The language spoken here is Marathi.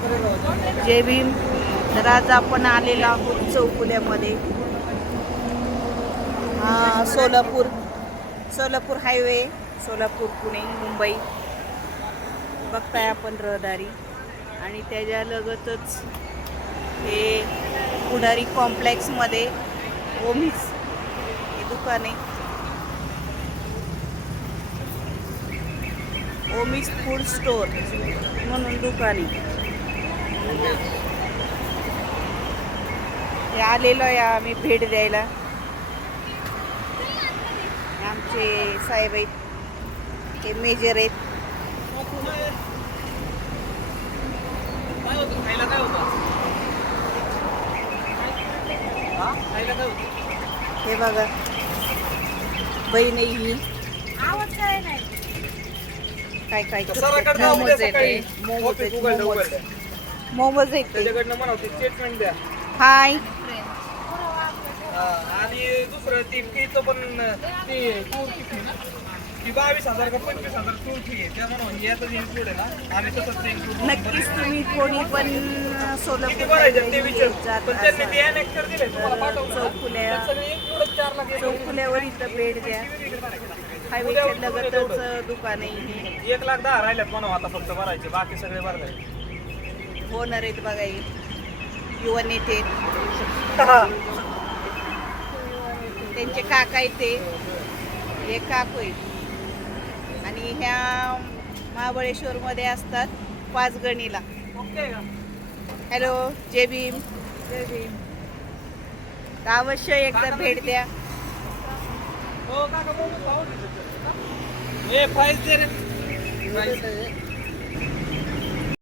जय भीम. तर आज आपण आलेलो आहोत चौफुल्यामध्ये. सोलापूर हायवे, सोलापूर पुणे मुंबई बघताय आपण रहदारी. आणि त्याच्या लगतच हे पुढारी कॉम्प्लेक्समध्ये ओमिस हे दुकान आहे. ओमिस फूड स्टोर म्हणून दुकान आहे. हे आलेलो आहे आम्ही भेट द्यायला. आमचे साहेब आहेत, हे मेजर आहेत. हे बघा बहीण आहे ही. काय काय मोमोज आहेत, मोमोज आहेत त्याच्याकडनं म्हणते स्टेटमेंट द्या. हाय. आणि दुसरं ती फीचं पण ती टूर फी ना, ती 22,000 का 25,000 टूर फी आहे. त्या म्हणून यातच इन्क्लूड आहे ना. आम्ही तसंच इन्क्लूड नक्कीच तुम्ही कोणी पण किती भरायचं ते विचार. पण त्यांनी ते अनेक्टर दिले तुम्हाला पाठवलं. सगळे इन्क्लूडच 4 लाख. चौफुल्यावर इथं भेट द्या. हायवेच्या लगतच दुकान आहे हे. 1,10,000 राहिल्यात म्हणून आता फक्त भरायचे, बाकी सगळे भरले. होणार आहेत बघा हे युवा नेते. त्यांचे काका आहेत ते, हे काकू आहेत. आणि ह्या महाबळेश्वरमध्ये असतात पाचगणीला. हॅलो, जय भीम. जय भीम. तर अवश्य एकदा भेट द्या. हो काका, प्राइस दे रे.